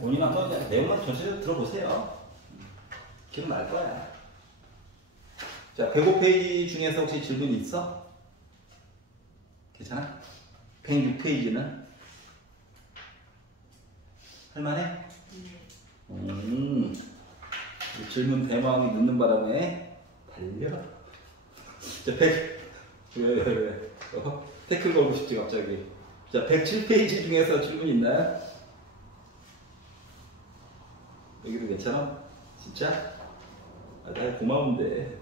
본인 한번 내용만 전체적으로 들어보세요. 기억날 거야. 자, 105페이지 중에서 혹시 질문이 있어? 괜찮아? 106페이지는? 할만해? 질문 대망이 늦는 바람에 달려. 자, 왜? 태클 걸고 싶지 갑자기. 자, 107페이지 중에서 질문 있나요? 여기도 괜찮아? 진짜? 아, 나 고마운데.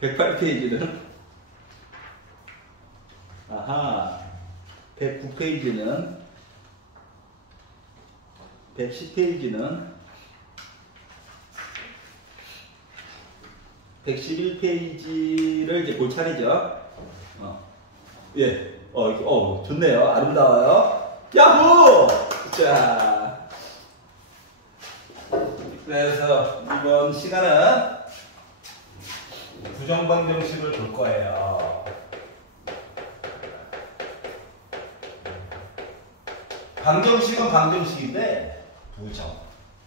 108페이지는? 아하. 109페이지는? 110페이지는? 111페이지를 이제 볼 차례죠. 예. 좋네요. 아름다워요. 야호! 자. 그래서 이번 시간은 부정방정식을 볼 거예요. 방정식은 방정식인데 부정.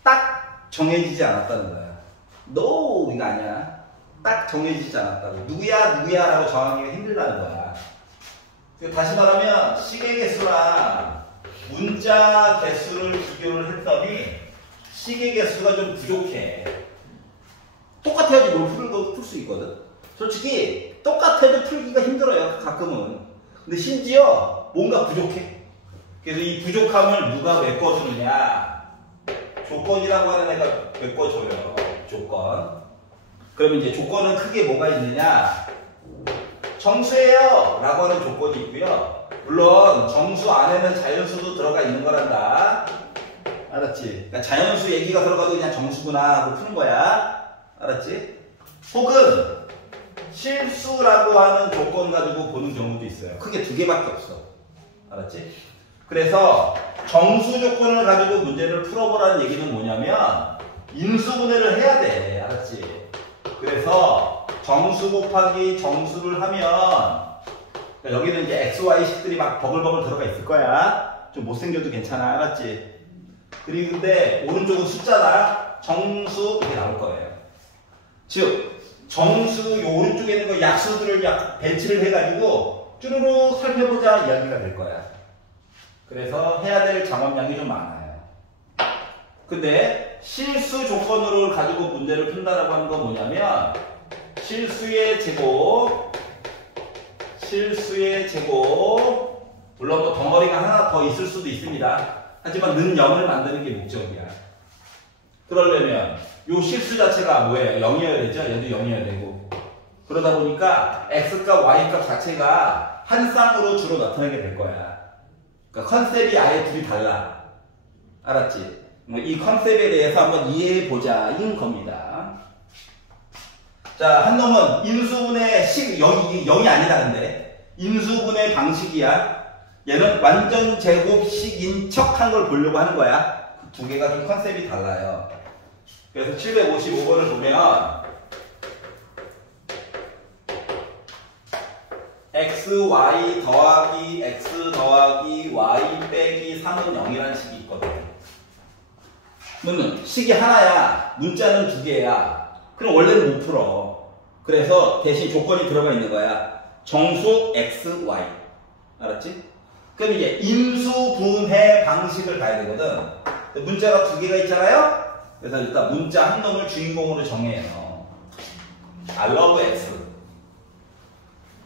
딱 정해지지 않았다는 거야. No! 이거 아니야. 딱 정해지지 않았다고. 누구야 라고 정하기가 힘들다는 거야. 다시 말하면 시계 개수랑 문자 개수를 비교를 했더니 시계 개수가 좀 부족해. 똑같아야지 뭘 풀 수 있거든. 솔직히 똑같아도 풀기가 힘들어요. 가끔은. 근데 심지어 뭔가 부족해. 그래서 이 부족함을 누가 메꿔주느냐. 조건이라고 하는 애가 메꿔줘요. 조건. 그러면 이제 조건은 크게 뭐가 있느냐. 정수예요 라고 하는 조건이 있고요. 물론 정수 안에는 자연수도 들어가 있는 거란다. 알았지? 그러니까 자연수 얘기가 들어가도 그냥 정수구나 하고 푸는 거야. 알았지? 혹은 실수라고 하는 조건 가지고 보는 경우도 있어요. 크게 두 개밖에 없어. 알았지? 그래서 정수 조건을 가지고 문제를 풀어보라는 얘기는 뭐냐면 인수분해를 해야 돼. 알았지? 그래서 정수 곱하기 정수를 하면 여기는 이제 XY식들이 막 버글버글 들어가 있을 거야. 좀 못생겨도 괜찮아. 알았지? 그리고 근데 오른쪽은 숫자다. 정수 이렇게 나올 거예요. 즉 정수 요 오른쪽에 있는 거 약수들을 배치를 해가지고 쭈루룩 살펴보자 이야기가 될 거야. 그래서 해야 될 작업량이 좀 많아요. 근데 실수 조건으로 가지고 문제를 푼다라고 하는 건 뭐냐면 실수의 제곱 물론 뭐 덩어리가 하나 더 있을 수도 있습니다. 하지만 는 0을 만드는 게 목적이야. 그러려면 요 실수 자체가 뭐예요? 0이어야 되죠? 얘도 0이어야 되고. 그러다 보니까 x값, y값 자체가 한 쌍으로 주로 나타나게 될 거야. 그러니까 컨셉이 아예 둘이 달라. 알았지? 이 컨셉에 대해서 한번 이해해보자. 인 겁니다. 자, 한 놈은 인수분해 식, 0이 아니다 근데. 인수분해 방식이야. 얘는 완전 제곱식인 척한 걸 보려고 하는 거야. 두 개가 좀 컨셉이 달라요. 그래서 755번을 보면 xy 더하기 x 더하기 y 빼기 3은 0이라는 식이 있거든. 그러면 식이 하나야. 문자는 두 개야. 그럼 원래는 못 풀어. 그래서 대신 조건이 들어가 있는 거야. 정수 x, y. 알았지? 그럼 이제 인수분해 방식을 가야 되거든. 문자가 두 개가 있잖아요? 그래서 일단 문자 한 놈을 주인공으로 정해요. I love X.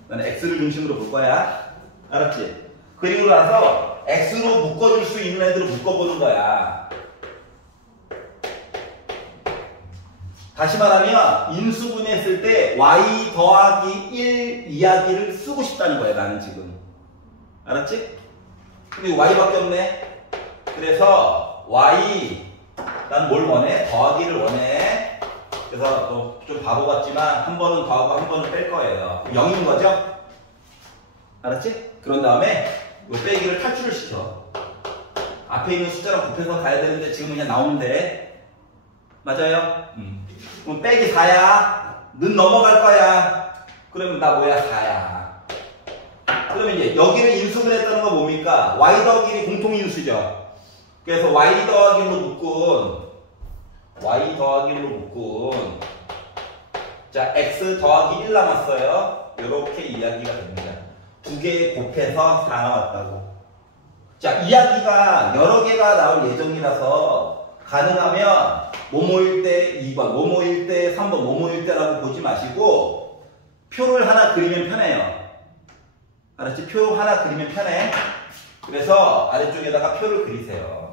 나는 X를 중심으로 볼 거야. 알았지? 그리고 나서 X로 묶어줄 수 있는 애들을 묶어보는 거야. 다시 말하면 인수분해했을 때 Y 더하기 1 이야기를 쓰고 싶다는 거야. 나는 지금. 알았지? 근데 Y밖에 없네. 그래서 Y 난 뭘 원해? 더하기를 원해. 그래서 좀 바보 같지만 한 번은 더하고 한 번은 뺄 거예요. 0인 거죠? 알았지? 그런 다음에 요 빼기를 탈출을 시켜. 앞에 있는 숫자랑 곱해서 가야 되는데 지금 그냥 나오는데. 맞아요? 그럼 빼기 4야. 는 넘어갈 거야. 그러면 나 뭐야? 4야. 그러면 이제 여기를 인수분해했다는 건 뭡니까? Y 더하기 1이 공통인수죠. 그래서 y 더하기 1로 묶은 자 x 더하기 1 남았어요. 이렇게 이야기가 됩니다. 두 개 곱해서 4 나왔다고. 자, 이야기가 여러 개가 나올 예정이라서 가능하면 뭐뭐일 때 2번, 뭐뭐일 때 3번, 뭐뭐일 때라고 보지 마시고 표를 하나 그리면 편해요. 알았지? 표 하나 그리면 편해. 그래서 아래쪽에다가 표를 그리세요.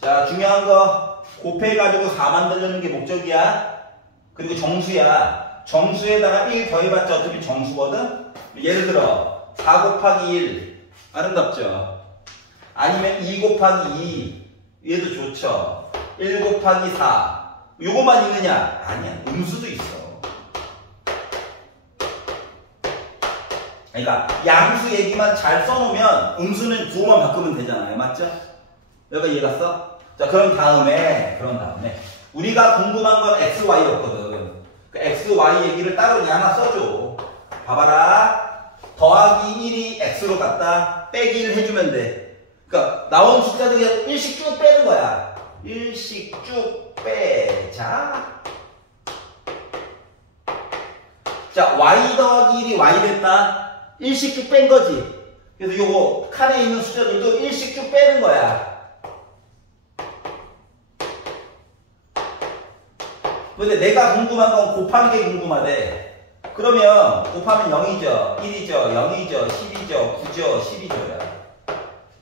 자, 중요한 거 곱해가지고 4 만들려는 게 목적이야. 그리고 정수야. 정수에다가 1 더해봤자 어차피 정수거든? 예를 들어 4 곱하기 1 아름답죠? 아니면 2 곱하기 2 얘도 좋죠? 1 곱하기 4 요거만 있느냐? 아니야. 음수도 있어. 그러니까 양수 얘기만 잘 써놓으면 음수는 부호만 바꾸면 되잖아요. 맞죠? 여기가 이해갔어? 자, 그런 다음에 우리가 궁금한 건 x, y였거든. 그 x, y 얘기를 따로 그냥 하나 써줘. 봐봐라. 더하기 1이 x로 갔다. 빼기 1 해주면 돼. 그러니까 나온 숫자들 그냥 1씩 쭉 빼는 거야. 1씩 쭉 빼자. 자, y 더하기 1이 y 됐다. 1씩 쭉 뺀 거지. 그래서 요거 칸에 있는 숫자들도 1씩 쭉 빼는 거야. 근데 내가 궁금한 건 곱한 게 궁금하대. 그러면 곱하면 0이죠, 1이죠, 0이죠, 10이죠, 9죠, 12죠야.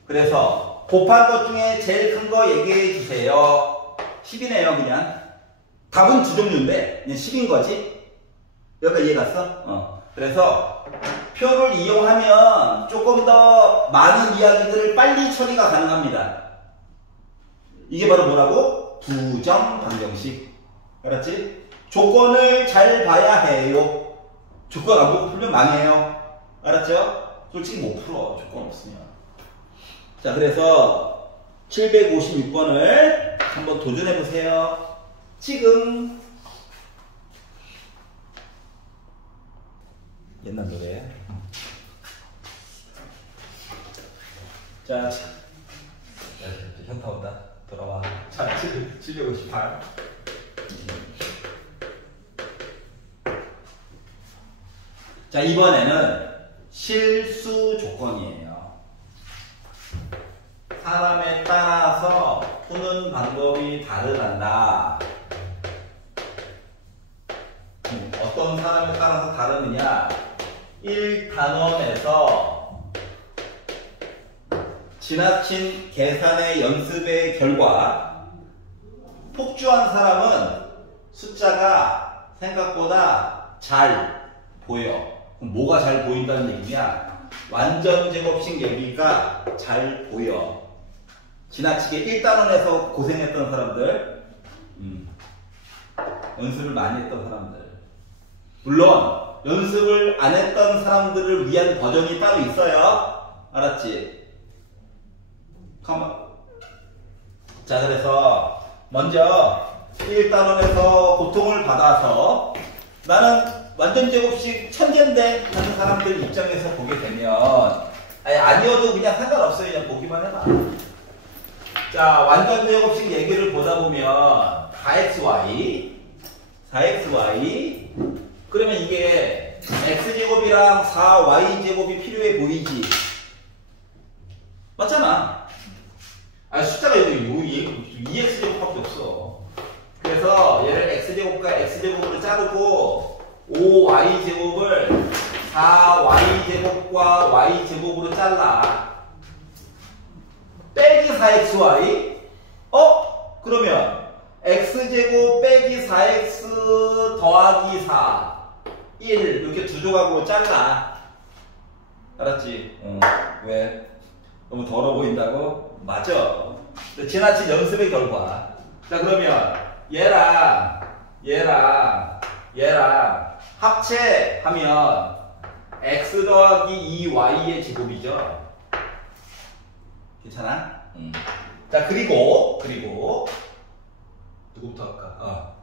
그래서 곱한 것 중에 제일 큰 거 얘기해 주세요. 10이네요, 그냥. 답은 두 종류인데 그냥 10인 거지. 여기까지 이해 갔어? 그래서 표를 이용하면 조금 더 많은 이야기들을 빨리 처리가 가능합니다. 이게 바로 뭐라고? 부정 방정식. 알았지? 조건을 잘 봐야 해요. 조건 안 보고 풀면 망해요. 알았죠? 솔직히 못 풀어. 조건 없으면. 자, 그래서 756번을 한번 도전해 보세요. 지금. 옛날 노래. 자, 현타 온다. 돌아와. 자, 758. 자, 이번에는 실수 조건이에요. 사람에 따라서 푸는 방법이 다르단다. 어떤 사람에 따라서 다르느냐? 1단원에서 지나친 계산의 연습의 결과 폭주한 사람은 숫자가 생각보다 잘 보여. 그럼 뭐가 잘 보인다는 얘기냐? 완전 제곱식 얘기가 잘 보여. 지나치게 1단원에서 고생했던 사람들, 연습을 많이 했던 사람들. 물론 연습을 안 했던 사람들을 위한 버전이 따로 있어요. 알았지? 자, 그래서 먼저 1단원에서 고통을 받아서 나는 완전 제곱식 천재인데 하는 사람들 입장에서 보게 되면 아니어도 그냥 상관없어요. 그냥 보기만 해봐. 자, 완전 제곱식 얘기를 보다 보면 4xy 그러면 이게 x제곱이랑 4y제곱이 필요해 보이지? 맞잖아. 숫자가 여기 2x제곱밖에 없어. 그래서 얘를 x제곱과 x제곱으로 자르고 5y제곱을 4y제곱과 y제곱으로 잘라. 빼기 4xy? 그러면 x제곱 빼기 4x 더하기 4 1 이렇게 두 조각으로 잘라. 알았지? 왜? 너무 더러워 보인다고? 맞아. 지나친 연습의 결과. 자, 그러면 얘랑 합체하면 x 더하기 2y의 제곱이죠. 괜찮아? 자, 그리고 누구부터 할까?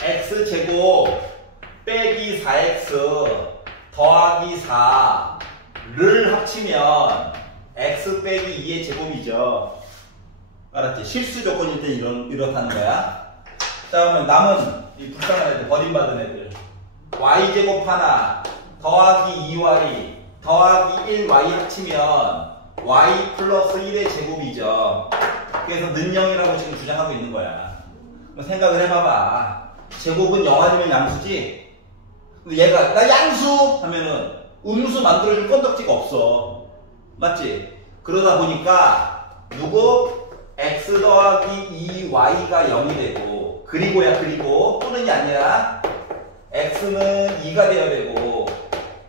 x제곱 빼기 4x 더하기 4를 합치면 x 빼기 2의 제곱이죠. 알았지? 실수 조건일 때 이렇다는 거야. 자, 그러면 남은 이 불쌍한 애들, 버림받은 애들. y제곱 하나 더하기 2y 더하기 1y 합치면 y 플러스 1의 제곱이죠. 그래서 는 0이라고 지금 주장하고 있는 거야. 생각을 해봐봐. 제곱은 0 아니면 양수지? 근데 얘가 나 양수! 하면은 음수 만들어줄 건덕지가 없어. 맞지? 그러다 보니까 누구? x 더하기 2y가 0이 되고 그리고야 그리고 또는이 아니라 x는 2가 되어야 되고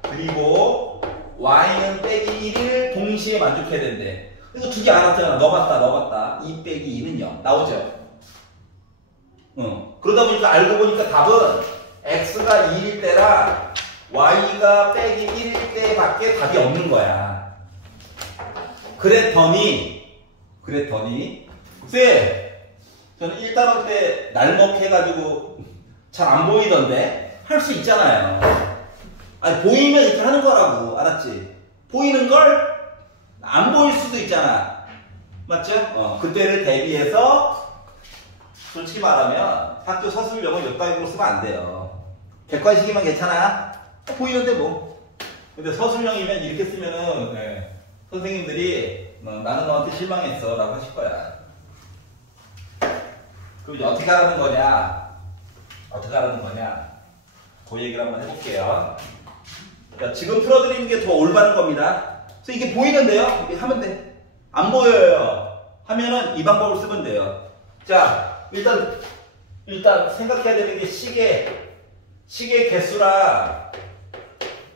그리고 y는 빼기 1을 동시에 만족해야 된대. 이거 두 개 알았잖아. 넣어봤다. 2 빼기 2는 0 나오죠? 그러다 보니까 알고 보니까 답은 x가 2일 때랑 y가 빼기 1일 때밖에 답이 없는 거야. 그랬더니 쌤 저는 1단원 때 날먹해가지고 잘 안 보이던데 할 수 있잖아요. 아니 보이면 이렇게 하는 거라고. 알았지? 보이는 걸 안 보일 수도 있잖아. 맞죠? 그때를 대비해서 솔직히 말하면 학교 서술형은 역가격으로 쓰면 안 돼요. 객관식이면 괜찮아. 보이는데 뭐. 근데 서술형이면 이렇게 쓰면은 선생님들이 나는 너한테 실망했어 라고 하실 거야. 그럼 이제 어떻게 하라는 거냐? 그 얘기를 한번 해볼게요. 자, 지금 풀어드리는 게 더 올바른 겁니다. 그래서 이게 보이는데요? 이렇게 하면 돼. 안 보여요. 하면은 이 방법을 쓰면 돼요. 자, 일단 생각해야 되는 게 시계 개수랑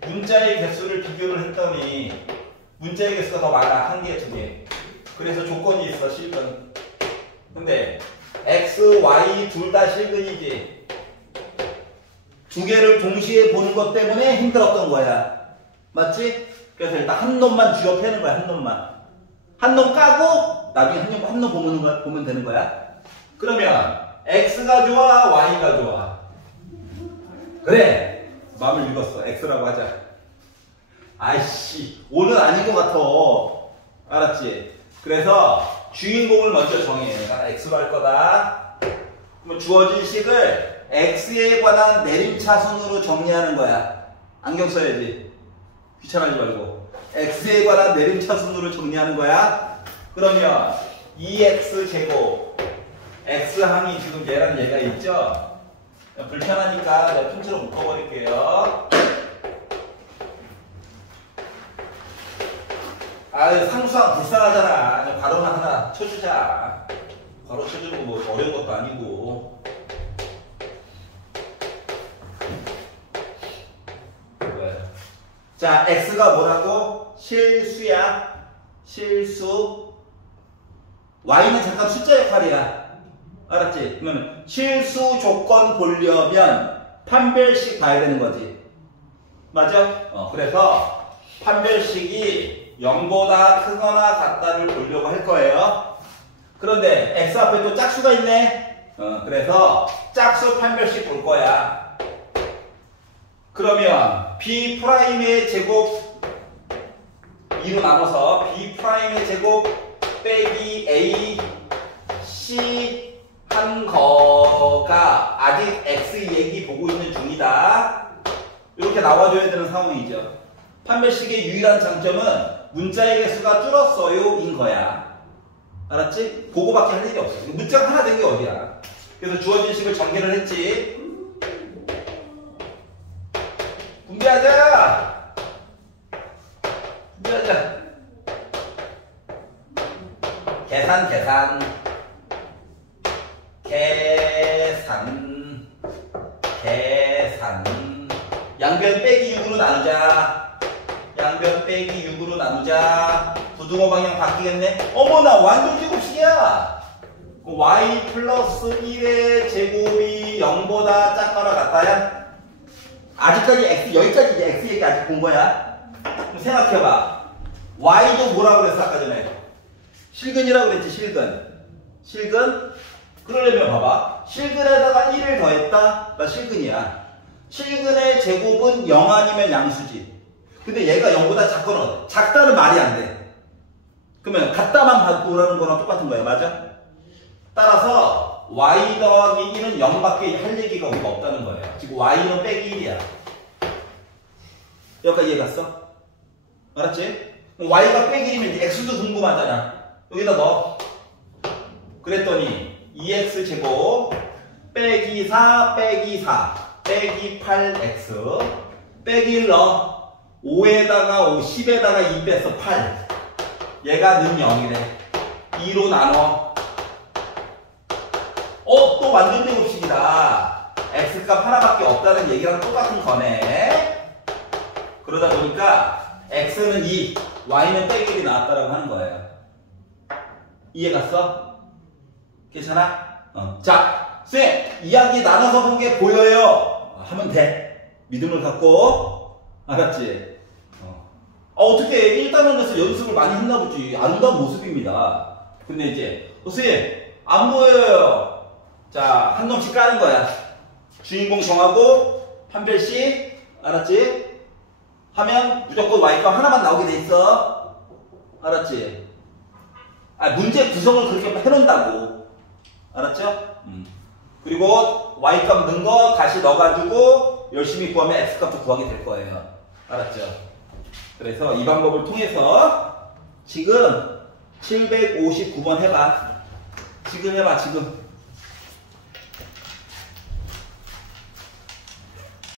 문자의 개수를 비교를 했더니 문자의 개수가 더 많아. 한 개, 두 개. 그래서 조건이 있어, 실근. 근데 x, y 둘 다 실근이지. 두 개를 동시에 보는 것 때문에 힘들었던 거야. 맞지? 그래서 일단 한 놈만 쥐어 패는 거야. 한 놈만. 한 놈 까고 나중에 한 놈 보면 되는 거야. 그러면 x가 좋아, y가 좋아. 그래. 마음을 읽었어. x라고 하자. 아이씨, 5는 아닌 것 같아. 알았지? 그래서 주인공을 먼저 정해. 내가 x로 할 거다. 그러면 주어진 식을 x에 관한 내림차순으로 정리하는 거야. 안경 써야지. 귀찮아하지 말고. x에 관한 내림차순으로 정리하는 거야. 그러면 2x 제곱 x항이 지금 얘랑 얘가 있죠? 불편하니까 내가 편지로 묶어버릴게요. 상수항 불쌍하잖아. 괄호나 하나 쳐주자. 괄호 쳐주는 거 뭐 어려운 것도 아니고. 자, x가 뭐라고? 실수야. 실수. y는 잠깐 숫자 역할이야. 알았지? 그러면 실수 조건 보려면 판별식 봐야 되는 거지. 맞아? 그래서 판별식이 0보다 크거나 같다를 보려고 할 거예요. 그런데 x 앞에 또 짝수가 있네. 그래서 짝수 판별식 볼 거야. 그러면 b'의 제곱 2로 나눠서 b'의 제곱 빼기 a c 한 거가 아직 x 얘기 보고 있는 중이다. 이렇게 나와줘야 되는 상황이죠. 판별식의 유일한 장점은 문자의 개수가 줄었어요 인 거야. 알았지? 그거밖에 할 일이 없어. 문자가 하나 된 게 어디야. 그래서 주어진 식을 전개를 했지. 분배하자. 계산. 양변 빼기 6으로 나누자. 부등호 방향 바뀌겠네. 어머나, 완전 제곱식이야. y 플러스 1의 제곱이 0보다 작거나 같아야? 아직까지 x, 여기까지 이제 x 얘기 아직 본 거야. 그럼 생각해봐. y도 뭐라고 그랬어, 아까 전에? 실근이라고 그랬지, 실근. 그러려면 봐봐. 실근에다가 1을 더했다? 나 실근이야. 실근의 제곱은 0 아니면 양수지. 근데 얘가 0보다 작다는 말이 안 돼. 그러면 갖다만 바꾸라는 거랑 똑같은 거예요. 맞아? 따라서 y 더하기 1은 0밖에 할 얘기가 우리가 없다는 거예요. 지금 y는 빼기 1이야. 여기까지 이해 갔어? 알았지? y가 빼기 1이면 x도 궁금하잖아. 여기다 넣어. 그랬더니 2x 제곱 빼기 4 빼기 4 빼기 8x 빼기 1 넣어. 5에다가 5, 10에다가 2 빼서 8. 얘가 는 0이래. 2로 나눠. 또 완전 제곱식이다. x값 하나밖에 없다는 얘기랑 똑같은 거네. 그러다 보니까 x는 2, y는 빼기 1이 나왔다라고 하는 거예요. 이해 갔어? 괜찮아? 자, 쌤, 이야기 나눠서 본 게 보여요. 하면 돼. 믿음을 갖고. 알았지? 어떻게 1단원에서 연습을 많이 했나 보지. 아름다운 모습입니다. 근데 이제, 쌤, 안 보여요. 자, 한 놈씩 까는 거야. 주인공 정하고, 판별식. 알았지? 하면 무조건 y값 하나만 나오게 돼 있어. 알았지? 문제 구성을 그렇게 해놓는다고. 알았죠? 그리고 y값 넣은 거 다시 넣어가지고 열심히 구하면 x값도 구하게 될 거예요. 알았죠? 그래서 이 방법을 통해서 지금 759번 해봐. 지금 해봐, 지금.